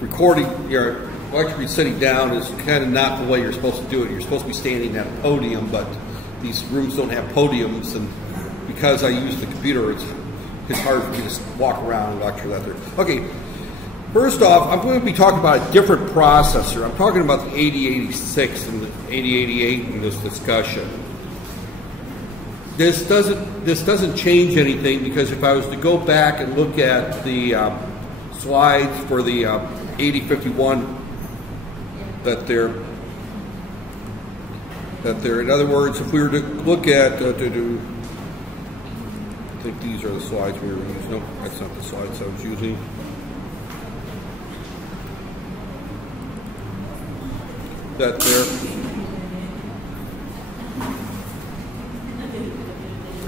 recording, your electrically sitting down is kind of not the way you're supposed to do it. You're supposed to be standing at a podium, but these rooms don't have podiums, and because I use the computer, it's hard for me to walk around and lecture that there. Okay, first off, I'm going to be talking about a different processor. I'm talking about the 8086 and the 8088 in this discussion. This doesn't change anything, because if I was to go back and look at the slides for the 8051 that they're, in other words, if we were to look at, I think these are the slides we were using. No, that's not the slides I was using. That there.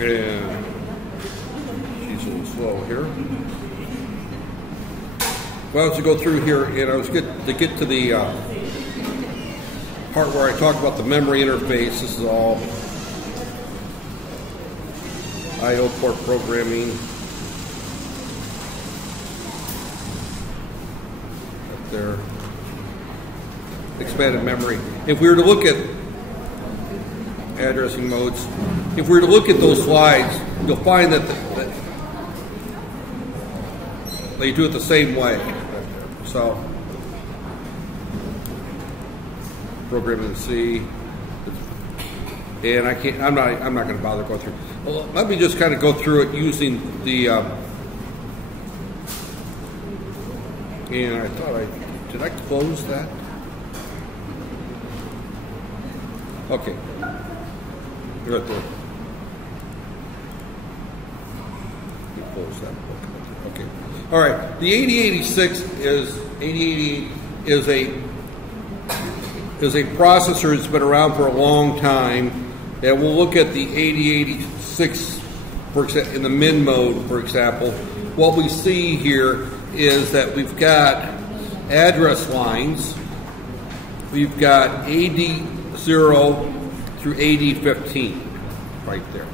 And she's a little slow here. Well, as I go through here, and I was to get to the part where I talk about the memory interface. This is all I/O port programming. Up there. Expanded memory. If we were to look at addressing modes, if we were to look at those slides, you'll find that they do it the same way. So, programming in C, and I'm not going to bother going through. Well, let me just kind of go through it using the. And I thought did I close that? Okay, right there. You close that book. Okay. All right. The 8086 is a processor that's been around for a long time, and we'll look at the 8086 for example, in the min mode, for example. What we see here is that we've got address lines. We've got AD0 through AD15 right there.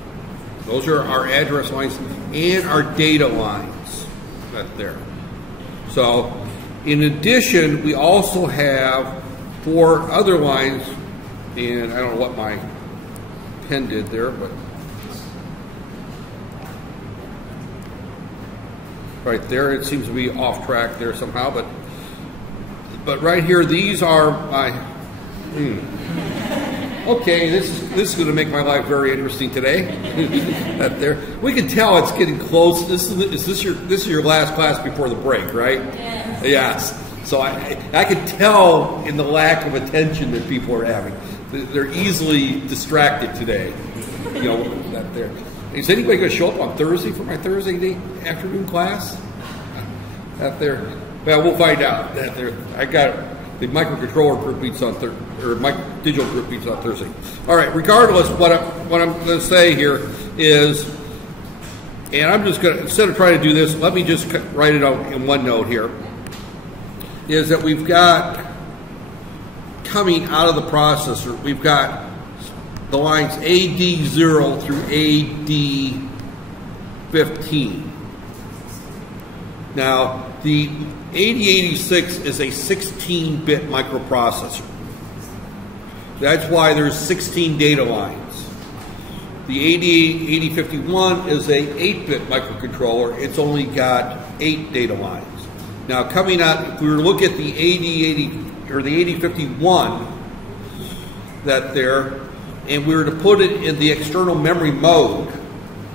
Those are our address lines and our data lines right there. So, in addition, we also have 4 other lines, and I don't know what my pen did there, but right there, it seems to be off track there somehow, but right here, these are my, okay, this is going to make my life very interesting today. That there, we can tell it's getting close. This is your last class before the break, right? Yes. So I can tell in the lack of attention that people are having. They're easily distracted today. You know, that there. Is anybody going to show up on Thursday for my Thursday afternoon class? That there. Well, we'll find out. That there. I got the microcontroller group meets on my digital group meets on Thursday. All right. Regardless, what I'm going to say here is, and I'm just going to, instead of trying to do this, let me just write it out in one note here. Is that we've got coming out of the processor, we've got the lines AD0 through AD15. Now, the 8086 is a 16-bit microprocessor. That's why there's 16 data lines. The 8051 is a 8-bit microcontroller. It's only got 8 data lines. Now, coming out, if we were to look at the 8080 or the 8051, that there, and we were to put it in the external memory mode,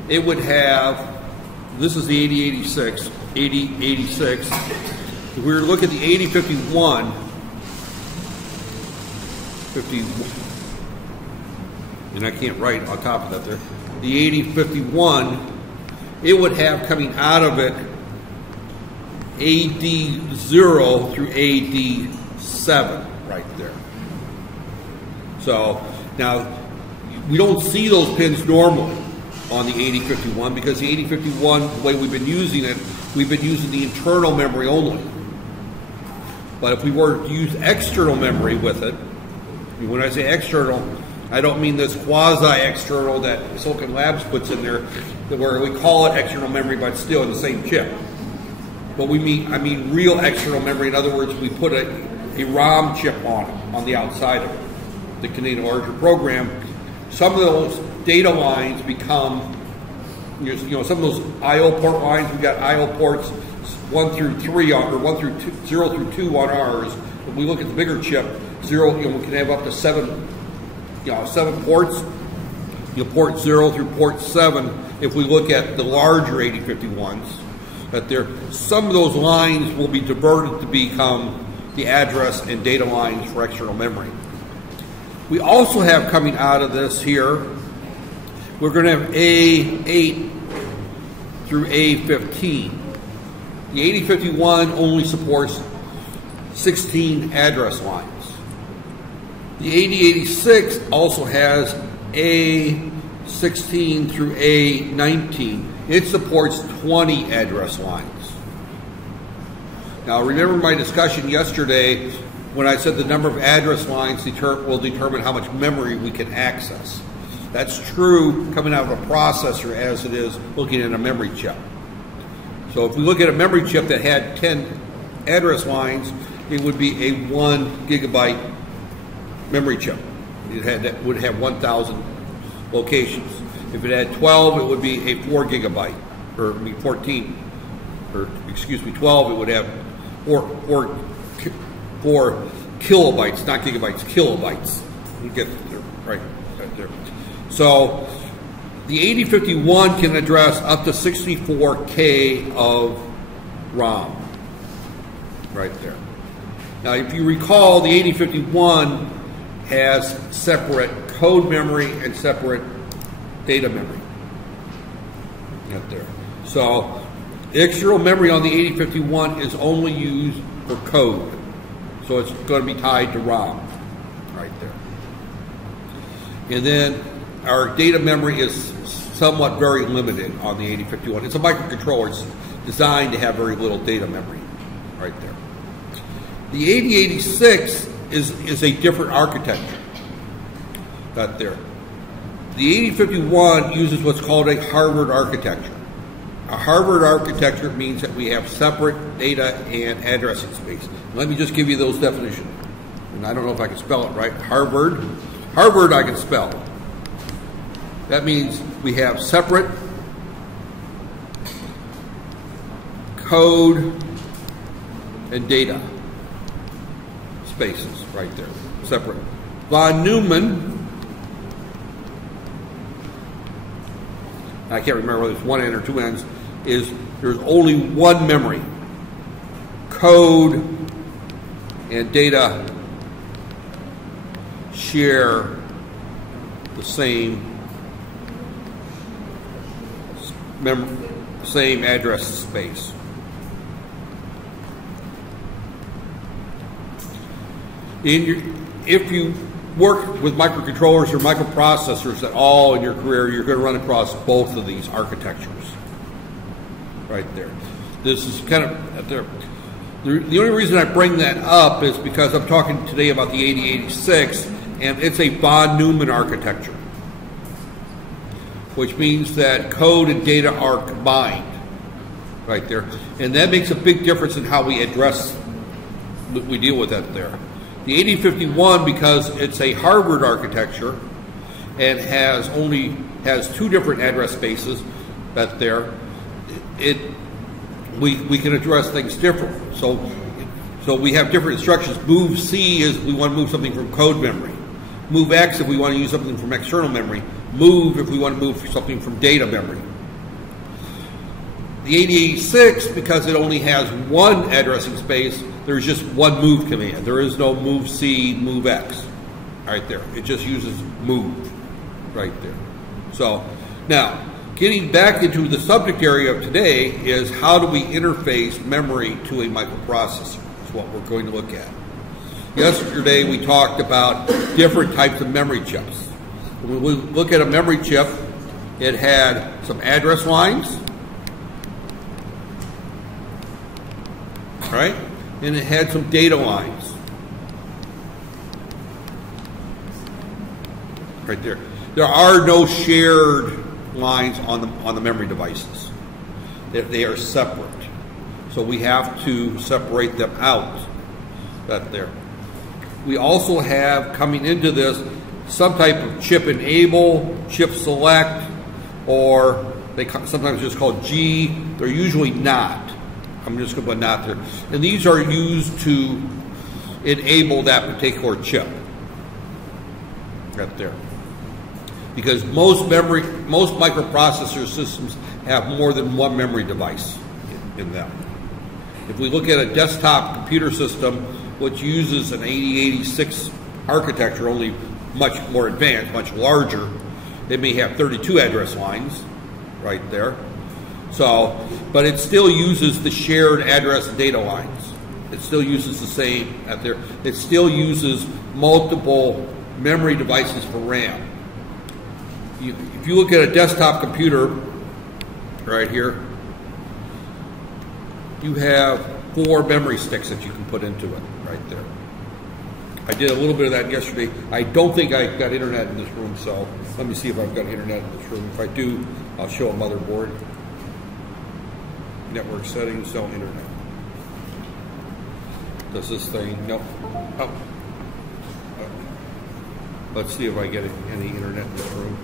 it would have. This is the 8086. If we were to look at the 8051, and I can't write on top of that there. The 8051, it would have coming out of it AD0 through AD7 right there. So now we don't see those pins normally on the 8051 because the 8051, the way we've been using it, we've been using the internal memory only. But if we were to use external memory with it, when I say external, I don't mean this quasi-external that Silicon Labs puts in there, where we call it external memory, but still in the same chip. But I mean real external memory. In other words, we put a ROM chip on the outside of it that contain a larger program. Some of those data lines become, some of those I/O port lines. We've got I/O ports 1 through 3 on, or 0 through 2 on ours. When we look at the bigger chip, we can have up to 7 ports. Port 0 through port 7. If we look at the larger 8051s, some of those lines will be diverted to become the address and data lines for external memory. We also have coming out of this here, we're going to have A8 through A15. The 8051 only supports 16 address lines. The 8086 also has A16 through A19. It supports 20 address lines. Now remember my discussion yesterday when I said the number of address lines will determine how much memory we can access. That's true coming out of a processor as it is looking at a memory chip. So if we look at a memory chip that had 10 address lines, it would be a 1 gigabyte memory chip. It would have 1,000 locations. If it had 12, it would be a 4 gigabyte, or it would be 14, or excuse me, 12, it would have 4 kilobytes, not gigabytes, kilobytes. You get there, right there. So the 8051 can address up to 64K of ROM, right there. Now, if you recall, the 8051 has separate code memory and separate data memory. Right there. So external memory on the 8051 is only used for code. So it's going to be tied to ROM, right there. And then our data memory is somewhat very limited on the 8051. It's a microcontroller. It's designed to have very little data memory, right there. The 8086 is a different architecture, right there. The 8051 uses what's called a Harvard architecture. A Harvard architecture means that we have separate data and addressing space. Let me just give you those definitions. And I don't know if I can spell it right. Harvard I can spell. That means we have separate code and data spaces right there. Separate. Von Neumann, I can't remember whether it's one N or two N's, is there's only one memory. Code and data share the same address space. If you work with microcontrollers or microprocessors at all in your career, you're going to run across both of these architectures right there. This is kind of there. The only reason I bring that up is because I'm talking today about the 8086, and it's a von Neumann architecture, which means that code and data are combined right there, and that makes a big difference in how we deal with that there. The 8051, because it's a Harvard architecture and has two different address spaces that there, we can address things differently. So we have different instructions. Move C is we want to move something from code memory. Move X if we want to use something from external memory. Move if we want to move something from data memory. The 8086, because it only has one addressing space, there's just one move command. There is no move C, move X, right there. It just uses move, right there. So now, getting back into the subject area of today is how do we interface memory to a microprocessor? That's what we're going to look at. Yesterday we talked about different types of memory chips. When we look at a memory chip, it had some address lines, right? And it had some data lines. Right there. There are no shared lines on the memory devices. They are separate. So we have to separate them out. That there. We also have, coming into this, some type of chip enable, chip select, or they sometimes just called G. They're usually not. I'm just going to put not there. And these are used to enable that particular chip. Right there. Because most microprocessor systems have more than one memory device in them. If we look at a desktop computer system which uses an 8086 architecture, only much more advanced, much larger, they may have 32 address lines right there. So, but it still uses the shared address and data lines. It still uses the same at there. It still uses multiple memory devices for RAM. If you look at a desktop computer right here, you have 4 memory sticks that you can put into it right there. I did a little bit of that yesterday. I don't think I got internet in this room, so let me see if I've got internet in this room. If I do, I'll show a motherboard. Network settings, no internet. Does this thing? Nope. Oh. Let's see if I get any internet in this room.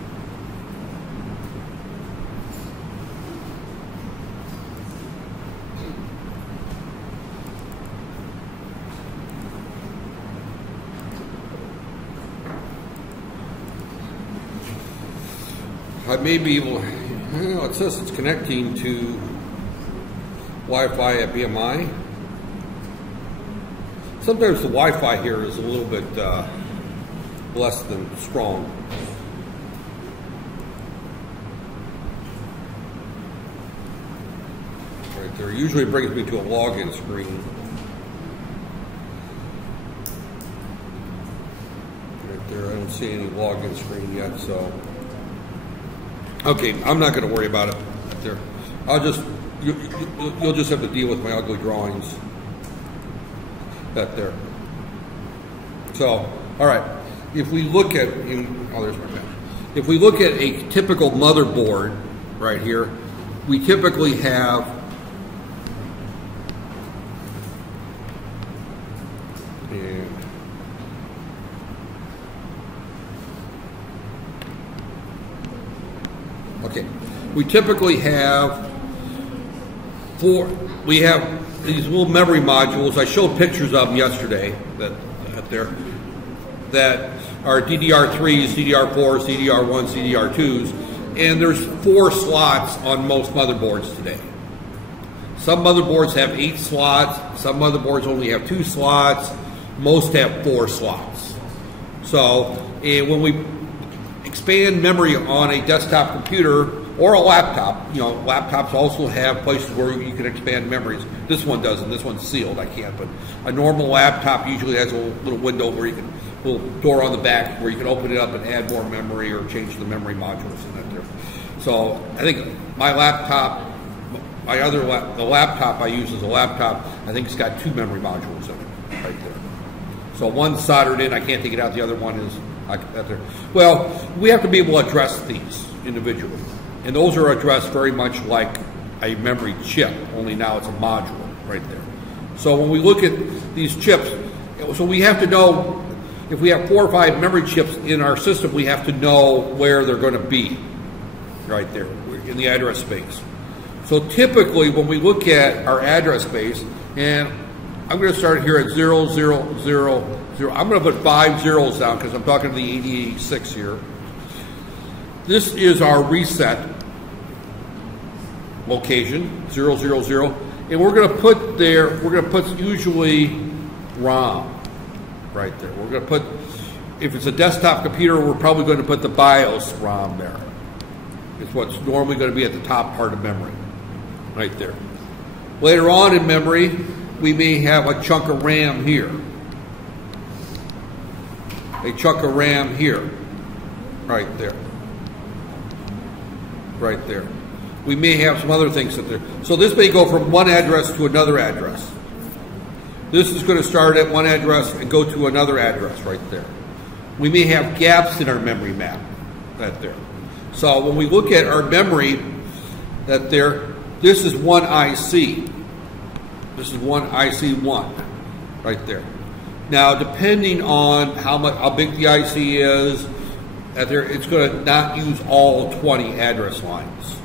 I may be able, well, it says it's connecting to Wi-Fi at BMI. Sometimes the Wi-Fi here is a little bit less than strong. Right there. Usually it brings me to a login screen. Right there, I don't see any login screen yet, so. Okay, I'm not going to worry about it right there. I'll just, you'll just have to deal with my ugly drawings. That there. So, all right. If we look at, oh, there's my pen. If we look at a typical motherboard right here, we typically have we typically have we have these little memory modules. I showed pictures of them yesterday that are DDR3s, DDR4s, DDR1s, DDR2s, and there's 4 slots on most motherboards today. Some motherboards have 8 slots, some motherboards only have 2 slots, most have 4 slots. So, and when we expand memory on a desktop computer or a laptop, you know, laptops also have places where you can expand memories. This one doesn't. This one's sealed. I can't. But a normal laptop usually has a little window where you can, a little door on the back where you can open it up and add more memory or change the memory modules in that there. So I think my laptop, the laptop I use as a laptop, I think it's got 2 memory modules in it right there. So one's soldered in. I can't take it out. The other one is out there. Well, we have to be able to address these individually. And those are addressed very much like a memory chip, only now it's a module right there. So when we look at these chips, so we have to know, if we have 4 or 5 memory chips in our system, we have to know where they're going to be right there in the address space. So typically when we look at our address space, and I'm going to start here at 0, 0, 0, 0. I'm going to put 5 zeros down because I'm talking to the 8086 here. This is our reset location, 0, 0, 0. And we're going to put there, we're going to put usually ROM right there. We're going to put, if it's a desktop computer, we're probably going to put the BIOS ROM there. It's what's normally going to be at the top part of memory, right there. Later on in memory, we may have a chunk of RAM here. A chunk of RAM here, right there. Right there. We may have some other things up there. So this may go from one address to another address. This is going to start at one address and go to another address right there. We may have gaps in our memory map right there. So when we look at our memory that there, this is one IC. This is one IC1 right there. Now, depending on how big the IC is, it's going to not use all 20 address lines.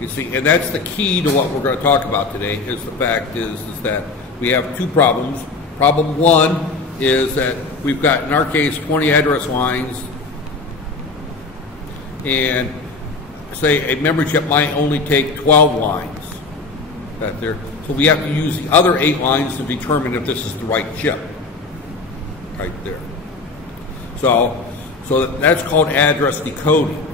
You see, and that's the key to what we're going to talk about today. Is the fact is that we have two problems. Problem one is that we've got, in our case, 20 address lines, and say a memory chip might only take 12 lines. So we have to use the other 8 lines to determine if this is the right chip. Right there. So that's called address decoding.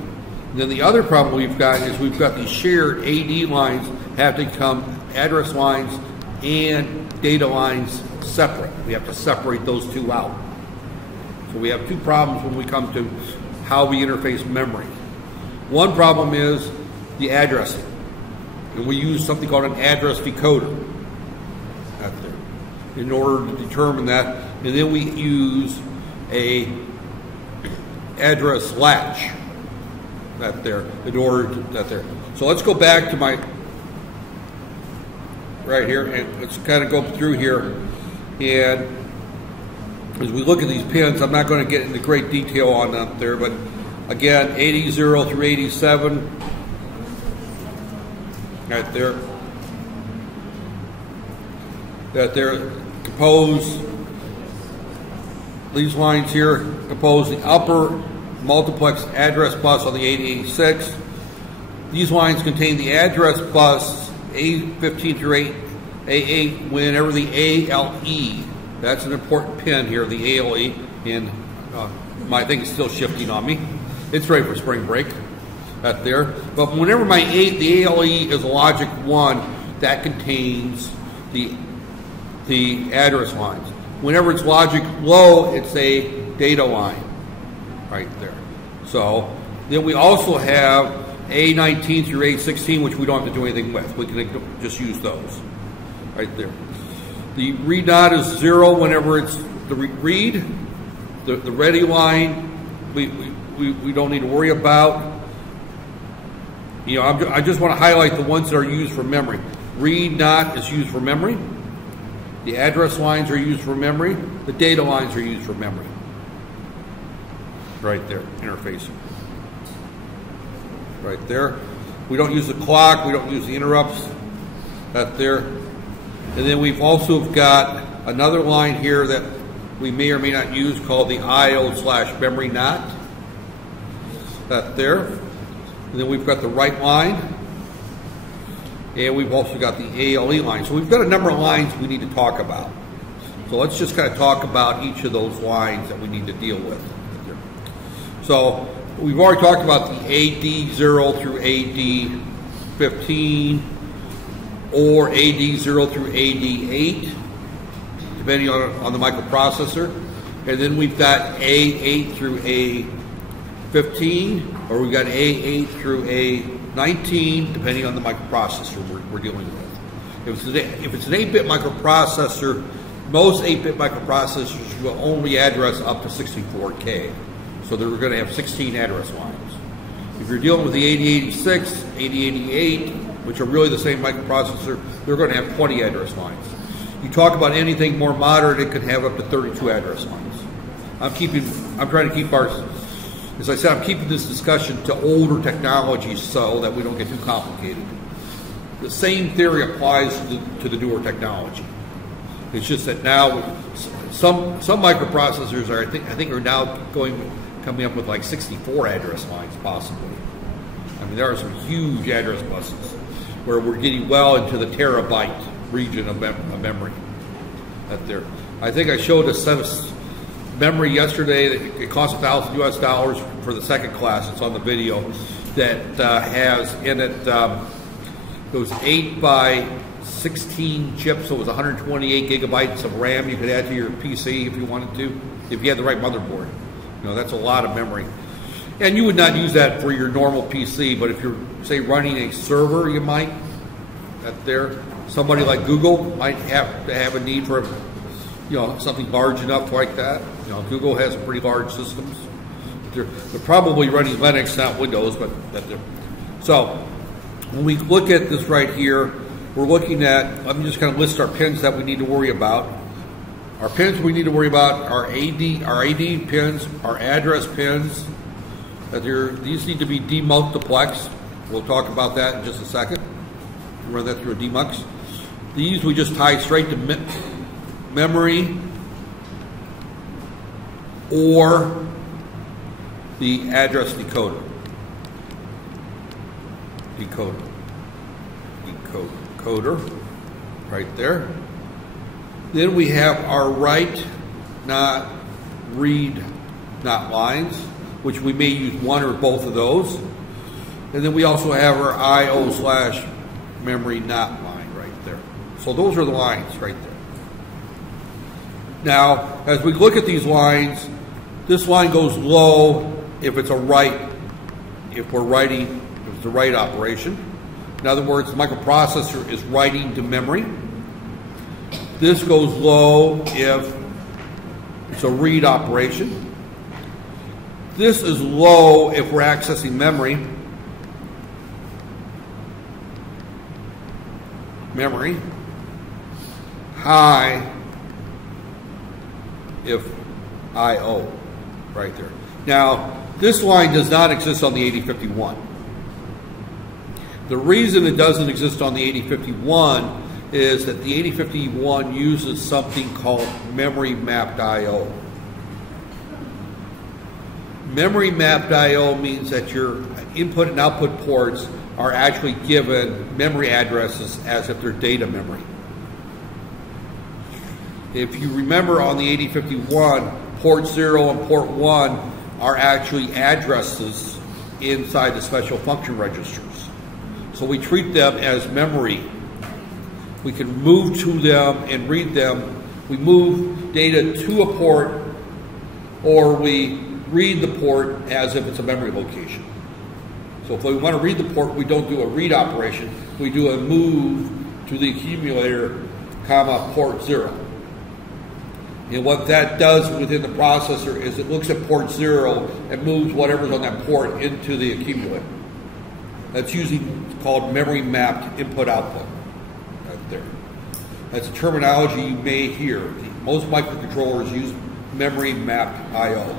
And then the other problem we've got is we've got these shared AD lines have to become address lines and data lines separate. We have to separate those two out. So we have two problems when we come to how we interface memory. One problem is the addressing. And we use something called an address decoder in order to determine that. And then we use a address latch in order to So let's go back to my right here, and let's kind of go through here. And as we look at these pins, I'm not going to get into great detail on them there, but again, 80 through 87, right there. They're compose, these lines here compose the upper multiplex address bus on the 8086. These lines contain the address bus A15 through A8 whenever the ALE, that's an important pin here, the ALE, and my thing is still shifting on me. It's ready for spring break, that there. But whenever the ALE is a logic 1, that contains the address lines. Whenever it's logic low, it's a data line, right there. So then we also have A19 through A16, which we don't have to do anything with. We can just use those, right there. The read not is 0 whenever it's the read. The ready line, we don't need to worry about. You know, I just want to highlight the ones that are used for memory. Read not is used for memory. The address lines are used for memory. The data lines are used for memory. Right there, interfacing. Right there. We don't use the clock. We don't use the interrupts. That there. And then we've also got another line here that we may or may not use called the IO/memory not. That there. And then we've got the write line. And we've also got the ALE line. So we've got a number of lines we need to talk about. So let's just kind of talk about each of those lines that we need to deal with. So we've already talked about the AD0 through AD15 or AD0 through AD8, depending on the microprocessor. And then we've got A8 through A15, or we've got A8 through A19, depending on the microprocessor we're dealing with. If it's an 8-bit microprocessor, most 8-bit microprocessors will only address up to 64K. So they're going to have 16 address lines. If you're dealing with the 8086, 8088, which are really the same microprocessor, they're going to have 20 address lines. You talk about anything more modern, it can have up to 32 address lines. I'm trying to keep as I said, I'm keeping this discussion to older technologies so that we don't get too complicated. The same theory applies to the newer technology. It's just that now some microprocessors I think are now coming up with like 64 address lines possibly. I mean, there are some huge address buses where we're getting well into the terabyte region of memory. I think I showed a set of memory yesterday that it costs $1,000 US for the second class. It's on the video that has in it those 8 by 16 chips. So it was 128 gigabytes of RAM you could add to your PC if you wanted to, if you had the right motherboard. You know, that's a lot of memory. And you would not use that for your normal PC, but if you're, say, running a server, you might. Somebody like Google might have to have a need for, you know, something large enough like that. You know, Google has pretty large systems. They're probably running Linux, not Windows, but so when we look at this right here, we're looking at, let me just kind of list our pins that we need to worry about. Our pins we need to worry about are AD pins, our address pins. These need to be demultiplexed. We'll talk about that in just a second. Run that through a demux. These we just tie straight to memory or the address decoder. Decoder, right there. Then we have our write, not read, not lines, which we may use one or both of those. And then we also have our IO/memory not line right there. So those are the lines right there. Now, as we look at these lines, this line goes low if it's a write, if we're writing, if it's a write operation. In other words, the microprocessor is writing to memory. This goes low if it's a read operation. This is low if we're accessing memory. High if I/O, right there. Now, this line does not exist on the 8051. The reason it doesn't exist on the 8051 is that the 8051 uses something called memory mapped I/O. Memory mapped I/O means that your input and output ports are actually given memory addresses as if they're data memory. If you remember on the 8051, port 0 and port 1 are actually addresses inside the special function registers. So we treat them as memory. We can move to them and read them. We move data to a port, or we read the port as if it's a memory location. So if we want to read the port, we don't do a read operation. We do a move to the accumulator, comma, port 0. And what that does within the processor is it looks at port 0 and moves whatever's on that port into the accumulator. That's usually called memory mapped input-output, right there. That's a terminology you may hear. Most microcontrollers use memory mapped I/O.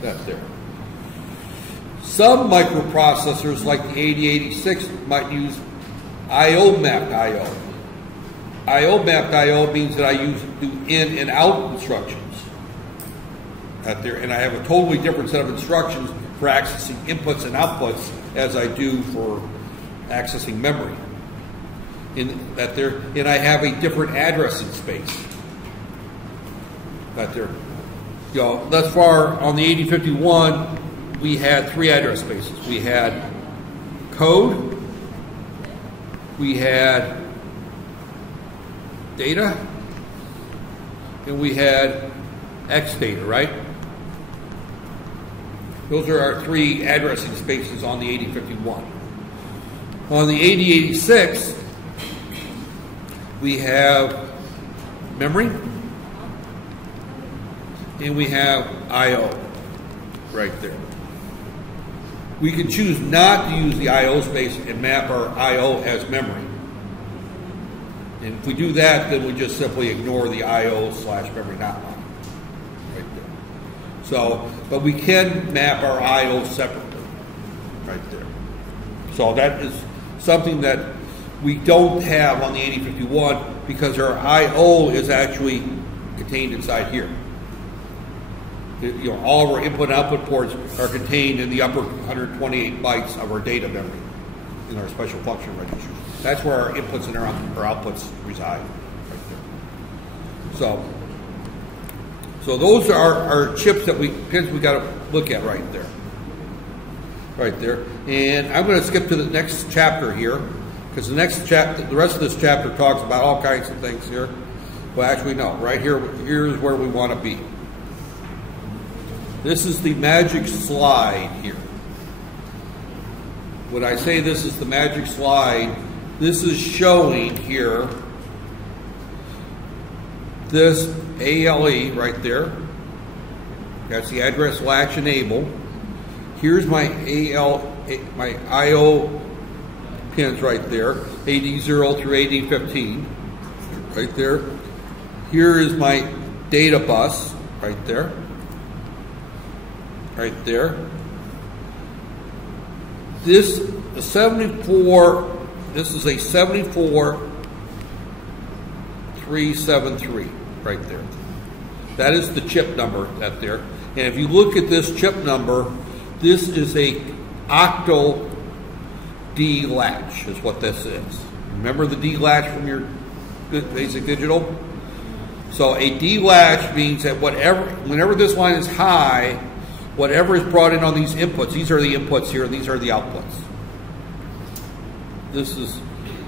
That's there. Some microprocessors, like the 8086, might use I/O mapped I/O. I/O mapped I/O means that I do in and out instructions out there, and I have a totally different set of instructions for accessing inputs and outputs as I do for accessing memory. And I have a different addressing space out there. You know, thus far on the 8051, we had 3 address spaces. We had code, we had data, and we had X data, right? Those are our 3 addressing spaces on the 8051. On the 8086, we have memory, and we have I/O right there. We can choose not to use the I/O space and map our I/O as memory. And if we do that, then we just simply ignore the I/O/memory not line right there. So, but we can map our I/O separately right there. So that is something that we don't have on the 8051 because our I/O is actually contained inside here. You know, all of our input and output ports are contained in the upper 128 bytes of our data memory in our special function registers. That's where our inputs and our outputs reside. Right there. So those are our chips pins we got to look at right there. Right there. And I'm going to skip to the next chapter here because the rest of this chapter talks about all kinds of things here. Well, actually, no. Right here, here's where we want to be. This is the magic slide here. When I say this is the magic slide, this is showing here this ALE right there. That's the address latch enable. Here's my I/O pins right there, AD0 through AD15, right there. Here is my data bus, right there, right there. This is a 74373, right there. That is the chip number right there. And if you look at this chip number, this is a octal D latch, is what this is. Remember the D latch from your basic digital? So a D latch means that whenever this line is high, whatever is brought in on these inputs, these are the inputs here, and these are the outputs. This is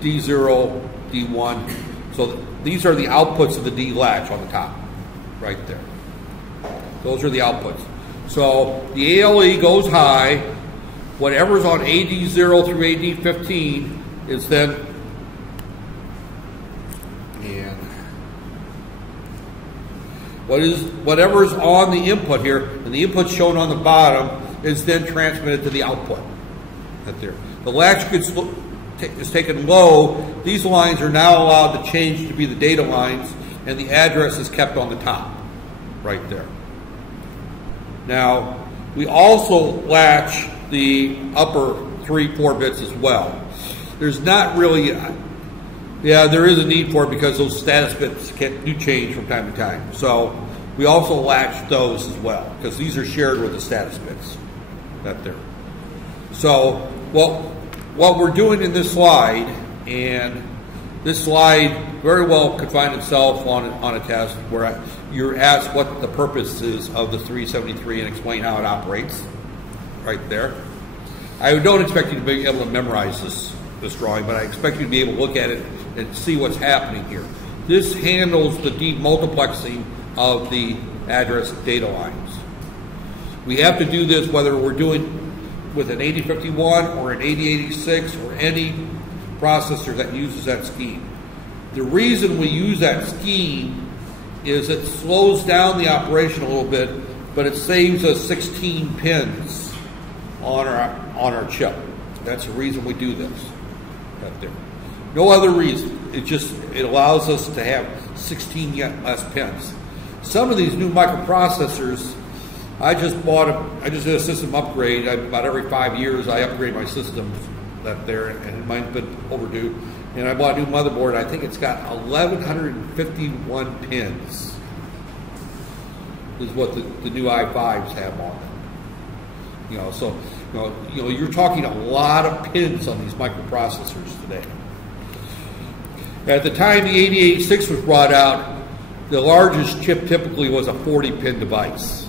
D0, D1. So these are the outputs of the D latch on the top, right there. Those are the outputs. So the ALE goes high. Whatever's on AD0 through AD15 is then, and whatever's on the input here, and the input shown on the bottom, is then transmitted to the output. Right there. The latch is taken low. These lines are now allowed to change to be the data lines, and the address is kept on the top, right there. Now, we also latch the upper 3-4 bits as well. There's not really, there is a need for it because those status bits do change from time to time. So we also latch those as well because these are shared with the status bits. Right there. So what we're doing in this slide, and this slide very well could find itself on a test where you're asked what the purpose is of the 373 and explain how it operates. Right there. I don't expect you to be able to memorize this drawing, but I expect you to be able to look at it and see what's happening here. This handles the demultiplexing of the address data lines. We have to do this whether we're doing with an 8051 or an 8086 or any processor that uses that scheme. The reason we use that scheme is it slows down the operation a little bit, but it saves us 16 pins on our chip. That's the reason we do this. Right there. No other reason. It allows us to have 16 yet less pins. Some of these new microprocessors, I just did a system upgrade. About every 5 years I upgrade my systems that there, and mine's been overdue. And I bought a new motherboard. I think it's got 1,151 pins. Is what the new i5s have on them. So you're talking a lot of pins on these microprocessors today. At the time the 8086 was brought out, the largest chip typically was a 40-pin device.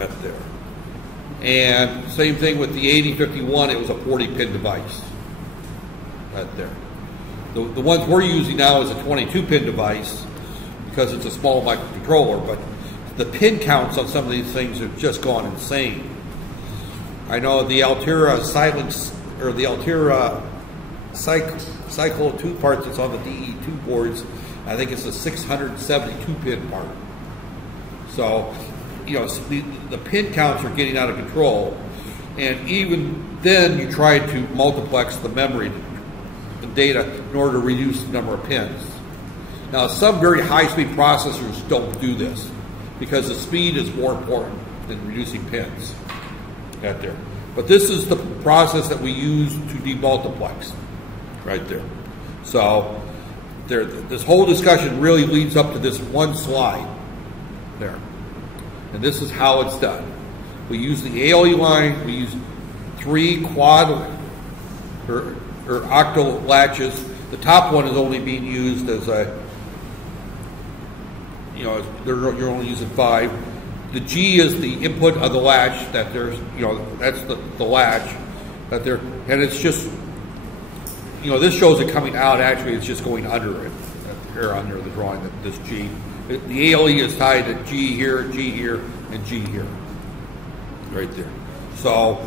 Up there. And same thing with the 8051, it was a 40-pin device. Right there. The ones we're using now is a 22-pin device because it's a small microcontroller, but the pin counts on some of these things have just gone insane. I know the Altera Silence, or the Altera Cycle 2 parts that's on the DE2 boards, I think it's a 672-pin part. So, the pin counts are getting out of control, and even then you try to multiplex the memory data in order to reduce the number of pins. Now, some very high-speed processors don't do this because the speed is more important than reducing pins. Right there. But this is the process that we use to demultiplex. Right there. So this whole discussion really leads up to this one slide there. And this is how it's done. We use the ALE line, we use 3 quad or octal latches. The top one is only being used as you're only using 5. The G is the input of the latch that there's, that's the latch that there, and it's just, this shows it coming out. Actually, it's just going under it, here under the drawing, this G. The ALE is tied to G here, and G here, right there. So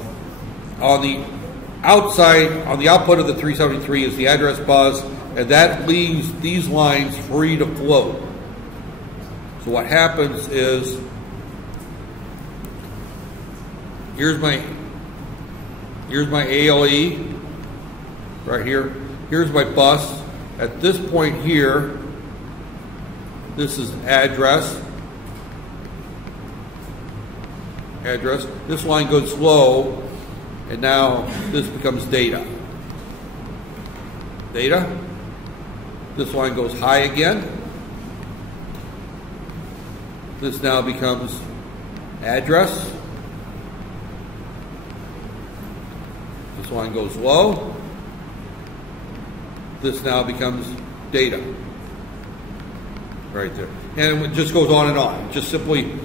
on the outside, on the output of the 373 is the address bus, and that leaves these lines free to float. So what happens is, here's my ALE, right here. Here's my bus. At this point here, this is address. Address. This line goes low, and now this becomes data. Data. This line goes high again. This now becomes address. This line goes low. This now becomes data. Right there. And it just goes on and on. Just simply,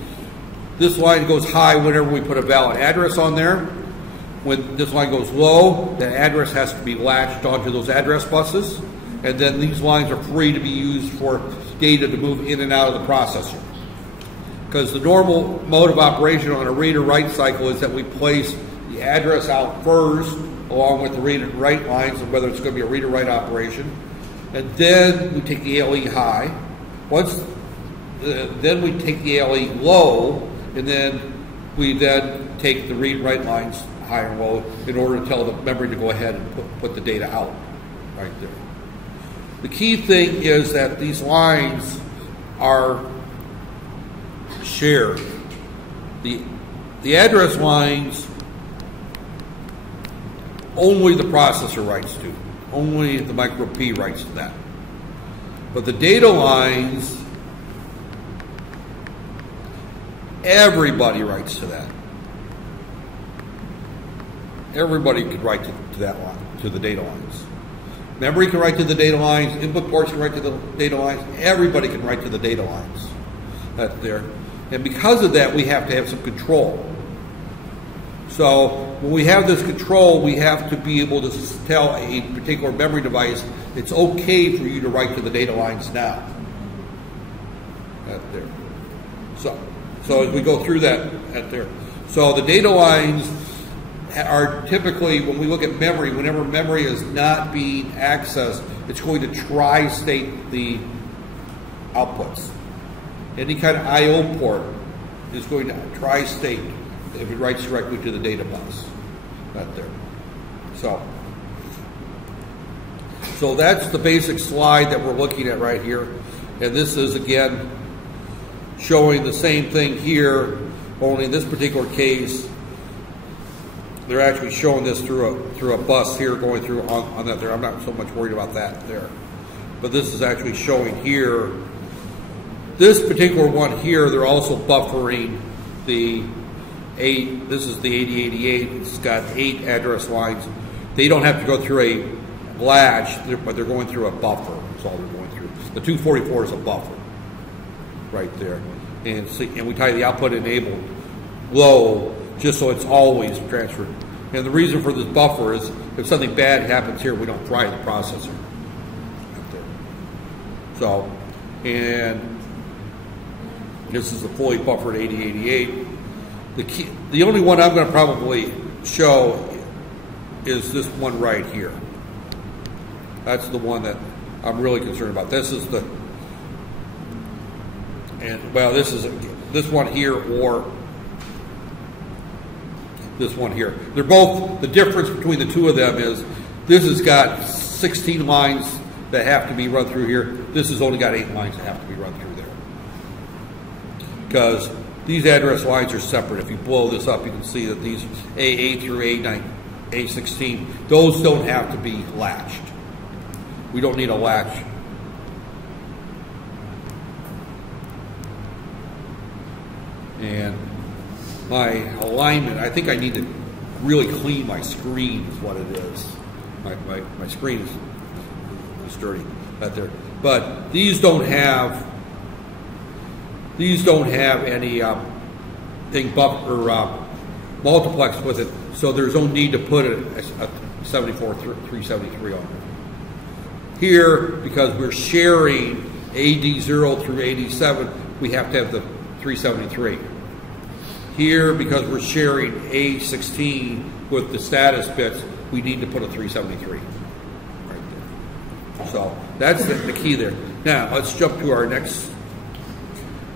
this line goes high whenever we put a valid address on there. When this line goes low, the address has to be latched onto those address buses. And then these lines are free to be used for data to move in and out of the processor. Because the normal mode of operation on a read or write cycle is that we place the address out first, along with the read and write lines, and whether it's going to be a read or write operation. And then we take the ALE high. Then we take the ALE low, and then we take the read and write lines high and low in order to tell the memory to go ahead and put the data out right there. The key thing is that these lines are shared. The address lines only the processor writes to. Only the micro P writes to that. But the data lines, everybody writes to that. Everybody could write to that line, to the data lines. Memory can write to the data lines, input ports can write to the data lines, everybody can write to the data lines. That's there. And because of that, we have to have some control. So when we have this control, we have to be able to tell a particular memory device, it's okay for you to write to the data lines now. That's there. So as we go through that there. So the data lines are typically, when we look at memory, whenever memory is not being accessed, it's going to tri-state the outputs. Any kind of I/O port is going to tri-state if it writes directly to the data bus. Right there. So that's the basic slide that we're looking at right here. And this is, again, showing the same thing here, only in this particular case, they're actually showing this through a bus here going through on that there. I'm not so much worried about that there. But this is actually showing here. This particular one here, they're also buffering the 8. This is the 8088. It's got 8 address lines. They don't have to go through a latch, but they're going through a buffer. That's all they're going through. The 244 is a buffer right there. And we tie the output enabled low just so it's always transferred. And the reason for this buffer is if something bad happens here, we don't fry the processor. Right there. So, and this is a fully buffered 8088. The only one I'm going to probably show is this one right here. That's the one that I'm really concerned about. This is the, and well, this is this one here or this one here. They're both, the difference between the two of them is this has got 16 lines that have to be run through here. This has only got 8 lines that have to be run through there. Because these address lines are separate. If you blow this up, you can see that these A8 through A9, A16, those don't have to be latched. We don't need a latch. And my alignment, I think I need to really clean my screen is what it is. My screen is dirty right there. But these don't have any thing buff or multiplex with it, so there's no need to put a 373 on it. Here, because we're sharing AD0 through AD7, we have to have the 373. Here, because we're sharing A16 with the status bits, we need to put a 373 right there. So that's the key there. Now, let's jump to our next.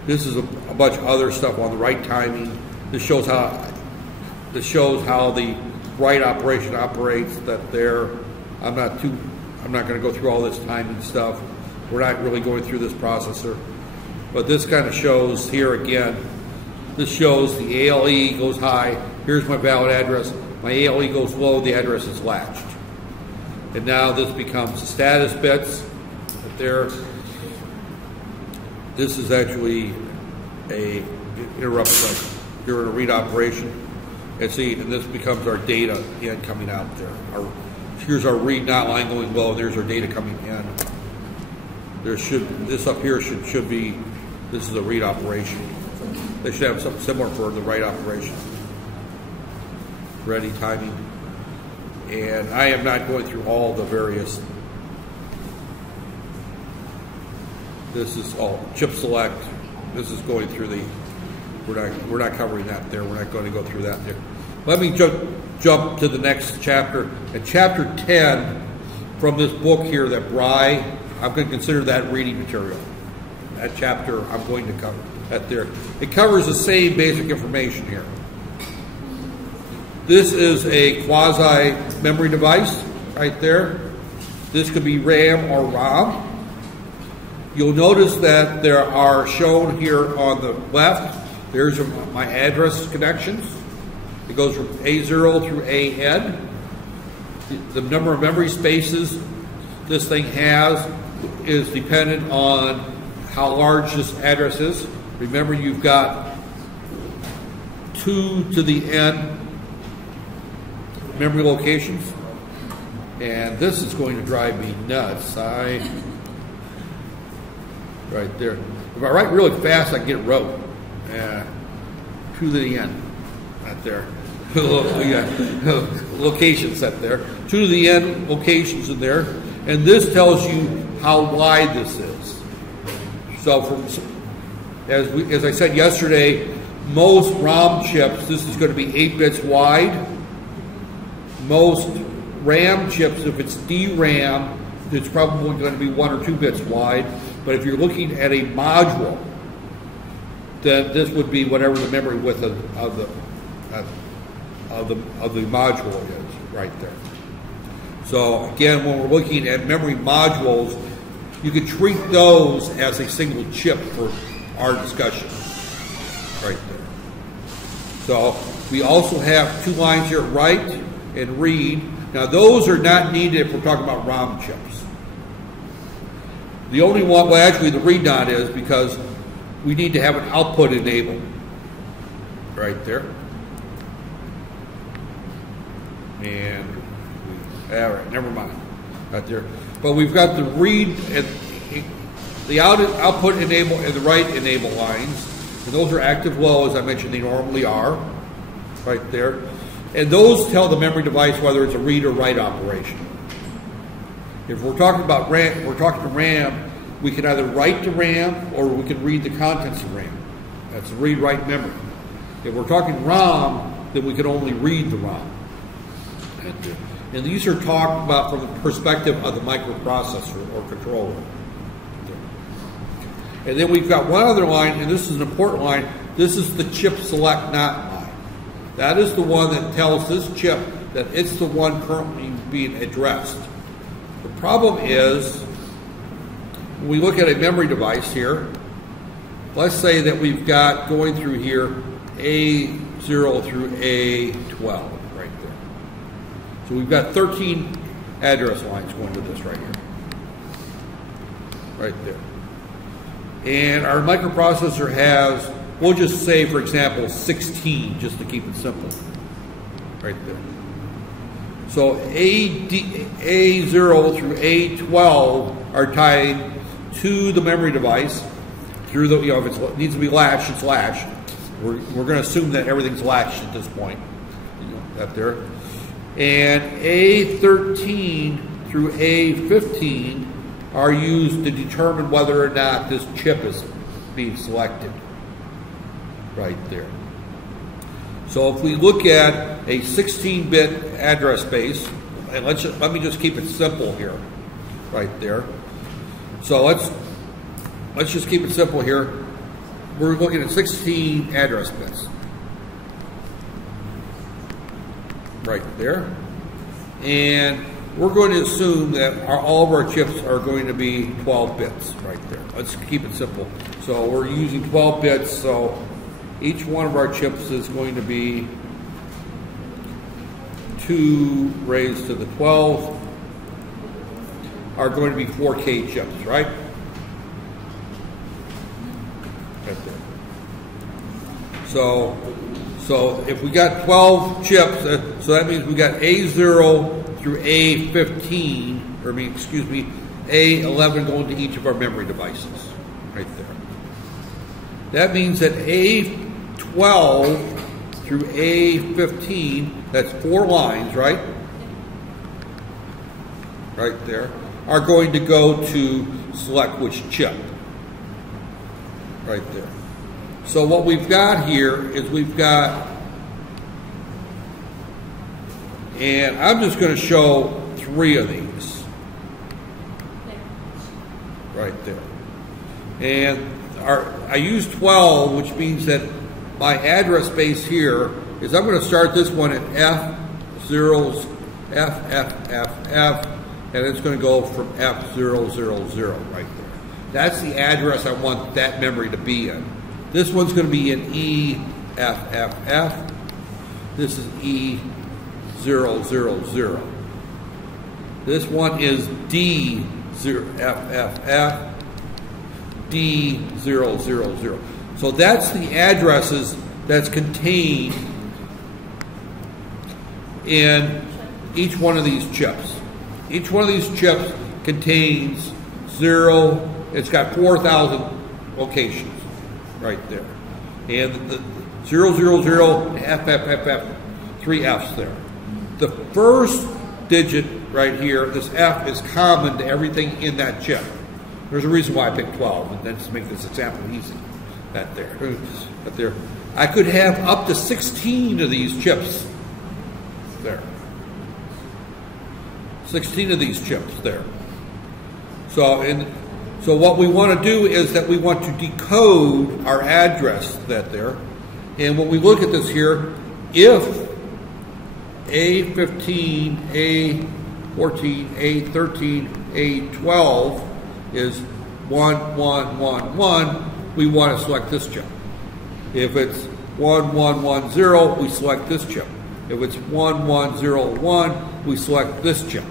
This is a bunch of other stuff on the write timing. This shows how the write operation operates. That there, I'm not going to go through all this timing stuff. We're not really going through this processor. But this kind of shows here again, this shows the ALE goes high. Here's my valid address. My ALE goes low, the address is latched. And now this becomes status bits. Right there. This is actually a interrupt cycle. You're in a read operation. And see, and this becomes our data in coming out there. Here's our read not line going low, and there's our data coming in. This up here should be, this is a read operation. They should have something similar for the write operation. Ready timing. And I am not going through all the various. This is all chip select. This is going through the. We're not covering that there. We're not going to go through that there. Let me jump to the next chapter. At chapter 10 from this book here that Bry, I'm going to consider that reading material. That chapter I'm going to cover that there. It covers the same basic information here. This is a quasi memory device right there. This could be RAM or ROM. You'll notice that there are shown here on the left, there's my address connections. It goes from A0 through AN. The number of memory spaces this thing has is dependent on how large this address is. Remember, you've got 2 to the n memory locations, and this is going to drive me nuts. Right there. If I write really fast, I can get it wrote. 2 to the n, right there. Location set there. 2 to the n locations in there, and this tells you how wide this is. So, as I said yesterday, most ROM chips, this is going to be 8 bits wide. Most RAM chips, if it's DRAM, it's probably going to be 1 or 2 bits wide. But if you're looking at a module, then this would be whatever the memory width of the module is, right there. So again, when we're looking at memory modules, you can treat those as a single chip for our discussion, right there. So we also have 2 lines here, write and read. Now those are not needed if we're talking about ROM chips. The only one, well actually the read not is, because we need to have an output enabled, right there. And, all right, never mind, right there. But we've got the read and the output enable and the write enable lines, and those are active low, as I mentioned, they normally are, right there. And those tell the memory device whether it's a read or write operation. If we're talking about RAM, we can either write to RAM or we can read the contents of RAM. That's read-write memory. If we're talking ROM, then we can only read the ROM. And these are talked about from the perspective of the microprocessor or controller. And then we've got one other line, and this is an important line. This is the chip select not line. That is the one that tells this chip that it's the one currently being addressed. The problem is, when we look at a memory device here, let's say that we've got going through here A0 through A12 right there. So we've got 13 address lines going to this right here. Right there. And our microprocessor has, we'll just say, for example, 16, just to keep it simple. Right there. So A0 through A12 are tied to the memory device through the, if it needs to be latched, it's latched. We're going to assume that everything's latched at this point. Up there. And A13 through A15 are used to determine whether or not this chip is being selected. Right there. So if we look at a 16-bit address space, and let me just keep it simple here, right there. So let's just keep it simple here. We're looking at 16 address bits, right there, and we're going to assume that all of our chips are going to be 12 bits right there. Let's keep it simple. So we're using 12 bits, so each one of our chips is going to be 2 raised to the 12 are going to be 4K chips, right? Right there. So if we got 12 chips, so that means we got A0 through A15, or A11 going to each of our memory devices, right there. That means that A12 through A15, that's 4 lines, right? Right there, are going to go to select which chip, right there. So what we've got here is we've got, and I'm just going to show 3 of these, right there. And I use 12, which means that my address space here is I'm going to start this one at F0, F, and it's going to go from F000 right there. That's the address I want that memory to be in. This one's going to be in EFFF. This is E000. This one is D0FFF. D000. So that's the addresses that's contained in each one of these chips. Each one of these chips contains 0, it's got 4,000 locations right there. And the 000, FFFF, 3 F's there. The first digit right here, this F, is common to everything in that chip. There's a reason why I picked 12, and that's to make this example easy. That there. But there. I could have up to 16 of these chips there. 16 of these chips there. So what we want to do is that we want to decode our address that there. And when we look at this here, if A15, A14, A13, A12 is 1111, we want to select this chip. If it's 1110, we select this chip. If it's 1101, we select this chip.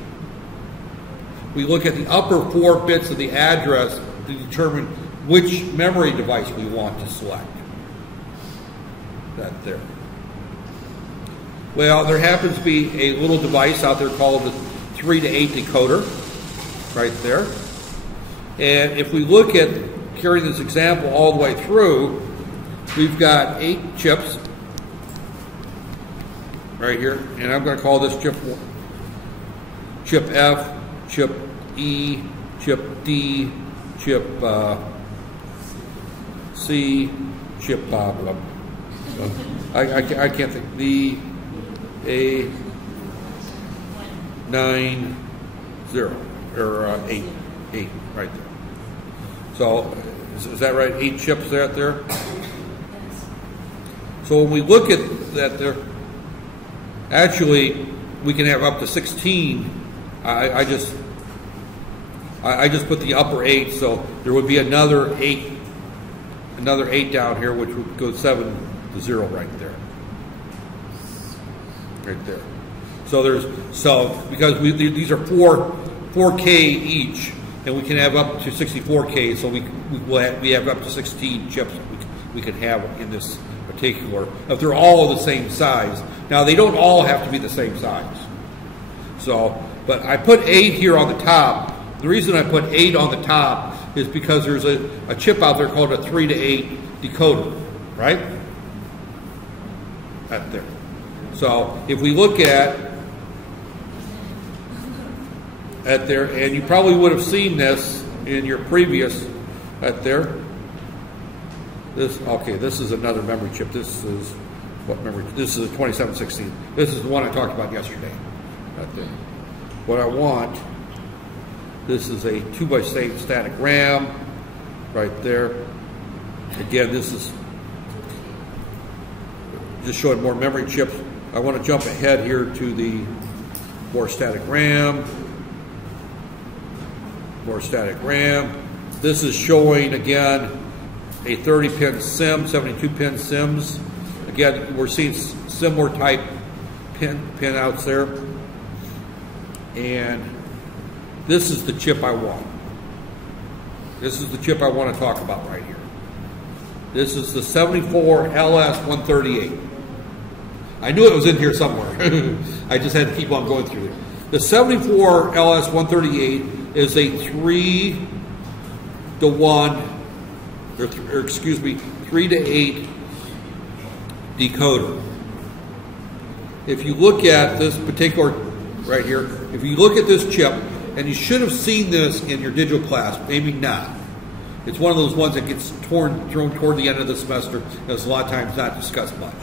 We look at the upper 4 bits of the address to determine which memory device we want to select. That there. Well, there happens to be a little device out there called the 3 to 8 decoder, right there. And if we look at carrying this example all the way through, we've got 8 chips right here, and I'm going to call this chip F, chip E, chip D, chip C, chip blah, blah. I can't think. The A90 or 8 right there. So is that right? 8 chips out there. So when we look at that there, actually we can have up to 16. I just put the upper 8, so there would be another 8 down here, which would go 7 to 0 right there. Right there. So because these are 4K each, and we can have up to 64K, so we have up to 16 chips we can have in this particular, if they're all the same size. Now they don't all have to be the same size. So, but I put 8 here on the top. The reason I put 8 on the top is because there's a chip out there called a 3 to 8 decoder, right? Right there. So if we look at there, and you probably would have seen this in your previous right there. This is another memory chip. This is what memory? This is a 2716. This is the one I talked about yesterday. Right there. What I want. This is a 2x8 static RAM. Right there. Again, this is just showing more memory chips. I want to jump ahead here to the more static RAM, more static RAM. This is showing again a 30-pin SIM, 72-pin SIMs. Again, we're seeing similar type pin outs there. And this is the chip I want. This is the chip I want to talk about right here. This is the 74LS138. I knew it was in here somewhere. I just had to keep on going through it. The 74LS138 is a 3-to-1, or excuse me, 3-to-8 decoder. If you look at this particular right here, if you look at this chip, and you should have seen this in your digital class, maybe not. It's one of those ones that gets thrown toward the end of the semester, and it's a lot of times not discussed much.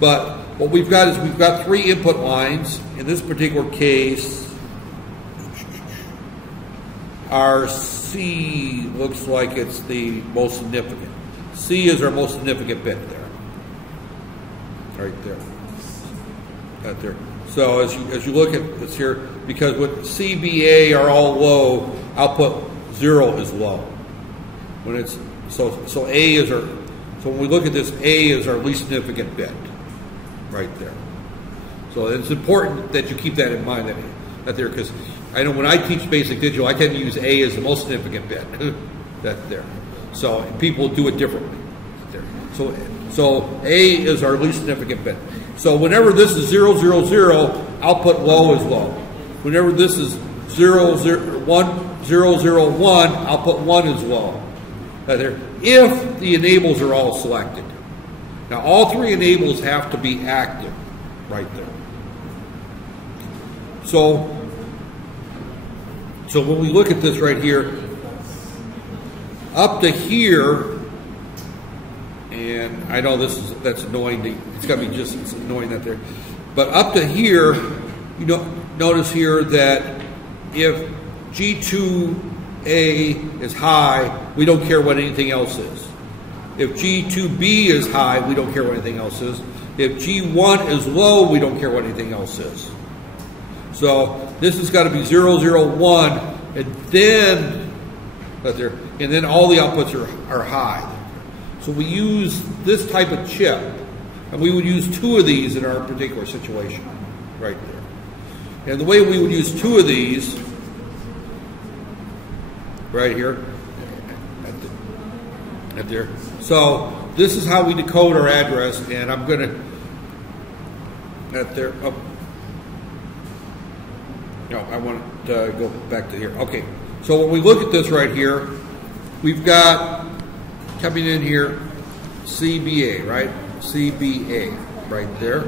But what we've got is we've got 3 input lines. In this particular case, our C looks like it's the most significant. C is our most significant bit there. Right there. Right there. So as you look at this here, because with CBA are all low, output 0 is low. When it's so A is our, so when we look at this, A is our least significant bit. Right there. So it's important that you keep that in mind that there, because I know when I teach basic digital, I tend to use A as the most significant bit. That there. So people do it differently. There. So A is our least significant bit. So whenever this is 0, 0, 0, output low is low. Whenever this is 0, 0, 1, 0, 0, 1, output 1 is low. There. If the enables are all selected. Now all 3 enables have to be active right there. So when we look at this right here, up to here, and I know that's annoying. It's got to be just it's annoying that there, but up to here, you know, notice here that if G2A is high, we don't care what anything else is. If G2B is high, we don't care what anything else is. If G1 is low, we don't care what anything else is. So this has got to be 0, 0, 1, and then all the outputs are high. So we use this type of chip, and we would use 2 of these in our particular situation, right there. And the way we would use 2 of these, right here, right there. So this is how we decode our address, and I'm going to, no, I want to go back to here. Okay, so when we look at this right here, we've got coming in here CBA, right? CBA, right there.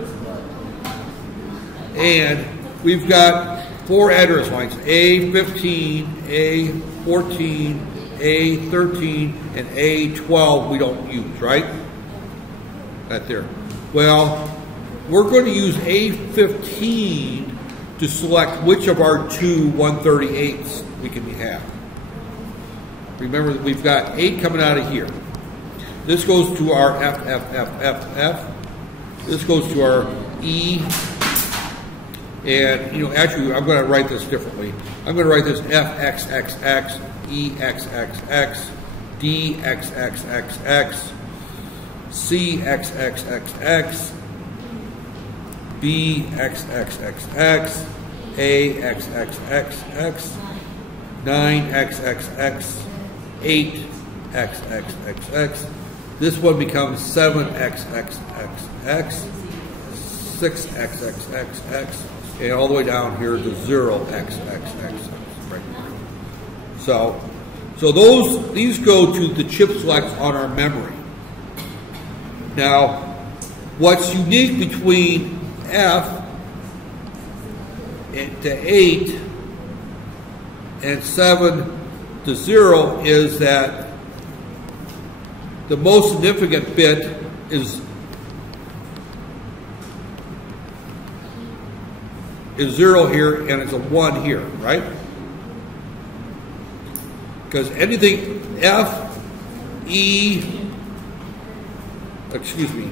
And we've got 4 address lines, A15, A14, A13, and A12 we don't use, right? Right there. Well, we're going to use A15 to select which of our 2 138s we can have. Remember that we've got 8 coming out of here. This goes to our F, F, F, F, F. This goes to our E. And, you know, actually, I'm going to write this differently. I'm going to write this FXXX, EXXX, DXXXX, CXXXX, BXXXX, AXXXX, 9XXX, 8XXXX. This one becomes 7XXXX, 6XXXX, and all the way down here to 0XXXX. Right. So these go to the chip selects on our memory. Now, what's unique between F to 8 and 7 to 0 is that the most significant bit is 0 here, and it's a 1 here, right? Because anything F, E, excuse me,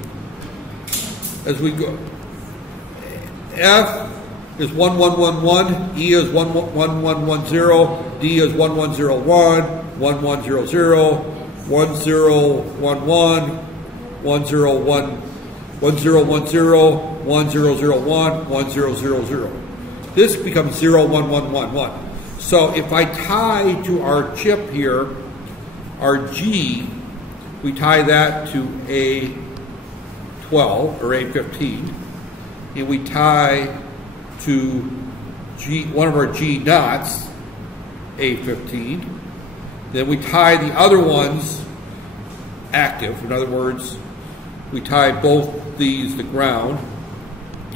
as we go, F, is 1111, E is 1110, D is 1101, 1100, 1011, 101, 1010, 1001, 1000. This becomes 01111. So if I tie to our chip here, our G, we tie that to A12 or A15, and we tie to one of our G dots, A15. Then we tie the other ones active. In other words, we tie both these to ground,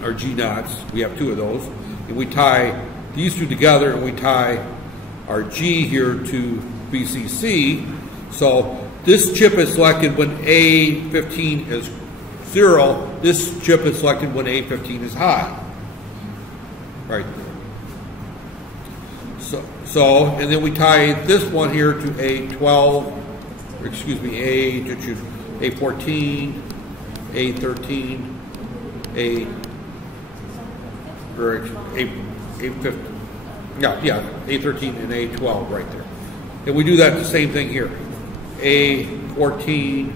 our G dots. We have two of those. And we tie these two together, and we tie our G here to VCC. So this chip is selected when A15 is 0. This chip is selected when A15 is high. Right. So, and then we tie this one here to A12, or excuse me, A14, A13, A15, A13 and A12 right there. And we do that the same thing here. A14,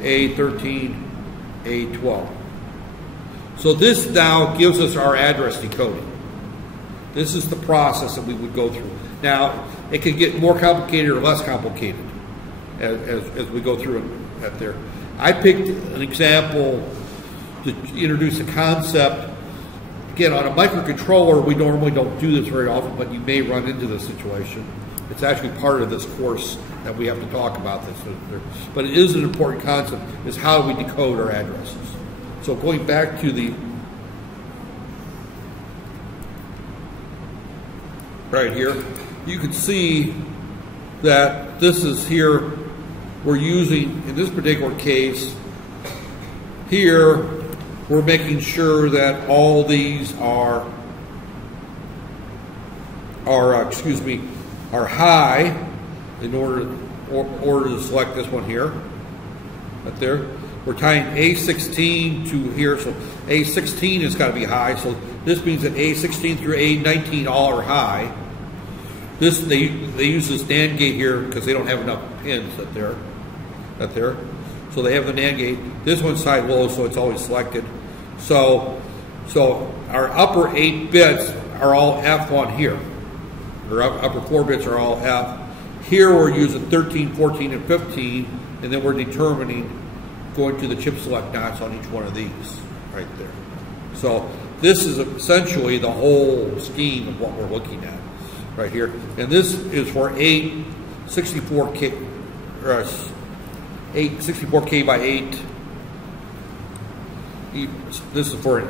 A13, A12. So this now gives us our address decoding. This is the process that we would go through. Now, it can get more complicated or less complicated as we go through that there. I picked an example to introduce a concept. Again, on a microcontroller, we normally don't do this very often, but you may run into this situation. It's actually part of this course that we have to talk about this. But it is an important concept, is how do we decode our addresses. So going back to the right here, you can see that this is here, we're using, in this particular case, here, we're making sure that all these are high in order to select this one here, right there. We're tying A16 to here, so A16 has got to be high, so this means that A16 through A19 all are high. This they use this NAND gate here because they don't have enough pins right there. So they have the NAND gate. This one's side low, so it's always selected. So our upper 8 bits are all F1 here. Our upper 4 bits are all F. Here we're using 13, 14, and 15, and then we're determining going to the chip select dots on each one of these right there. So this is essentially the whole scheme of what we're looking at right here. And this is for 8 64K, or 8 64K by 8. This is for a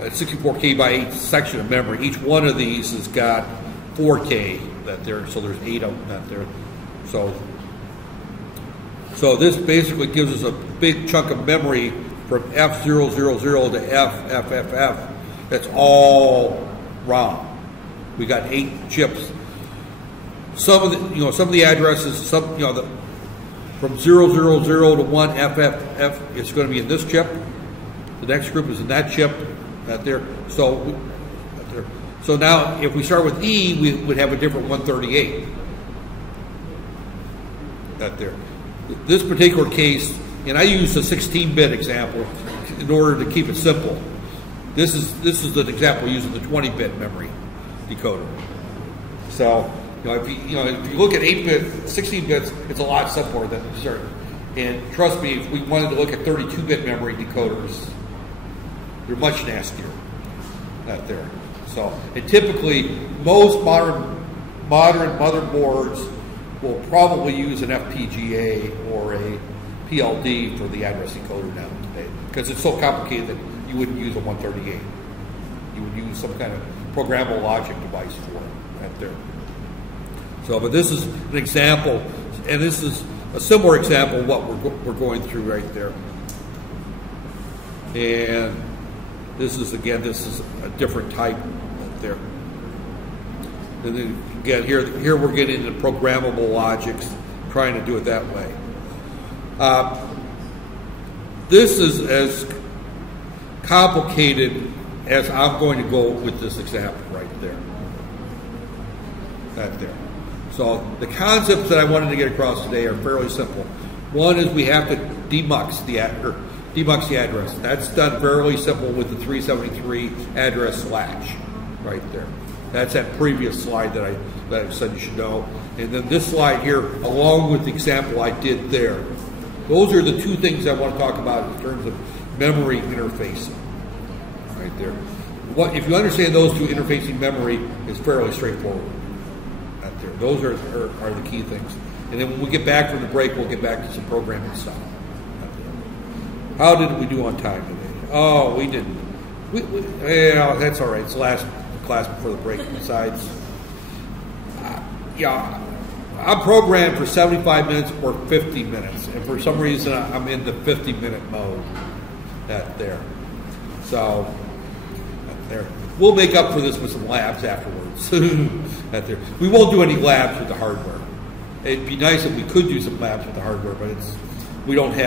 64K by 8 section of memory. Each one of these has got 4K that there, so there's 8 of them that there. So this basically gives us a big chunk of memory from F000 to FFFF. That's all ROM. We got 8 chips. Some of the addresses, from 000 to 1FFF is going to be in this chip. The next group is in that chip, that there. So now, if we start with E, we would have a different 138. That there. This particular case, and I used a 16-bit example in order to keep it simple. This is an example using the 20-bit memory decoder. So if you look at 8-bit, 16 bits, it's a lot simpler than certain. And trust me, if we wanted to look at 32-bit memory decoders, they're much nastier. Not there. So, and typically, most modern motherboards will probably use an FPGA or a PLD for the address decoder now today, because it's so complicated that you wouldn't use a 138. You would use some kind of programmable logic device for it right there. So, but this is an example, and this is a similar example of what we're going through right there. And this is a different type right there. And then again, here we're getting into programmable logics, trying to do it that way. This is as complicated as I'm going to go with this example right there. That there. So the concepts that I wanted to get across today are fairly simple. One is we have to demux the address. That's done fairly simple with the 373 address latch right there. That's that previous slide that I said you should know. And then this slide here, along with the example I did there. Those are the two things I want to talk about in terms of memory interfacing. Right there. If you understand those two, interfacing memory is fairly straightforward. Right there. Those are the key things. And then when we get back from the break, we'll get back to some programming stuff. How did we do on time today? Oh, we didn't. Yeah, that's all right. It's the last class before the break. Besides, yeah, I'm programmed for 75 minutes or 50 minutes, and for some reason I'm in the 50-minute mode. That there. So there. We'll make up for this with some labs afterwards. That there. We won't do any labs with the hardware. It'd be nice if we could do some labs with the hardware, but we don't have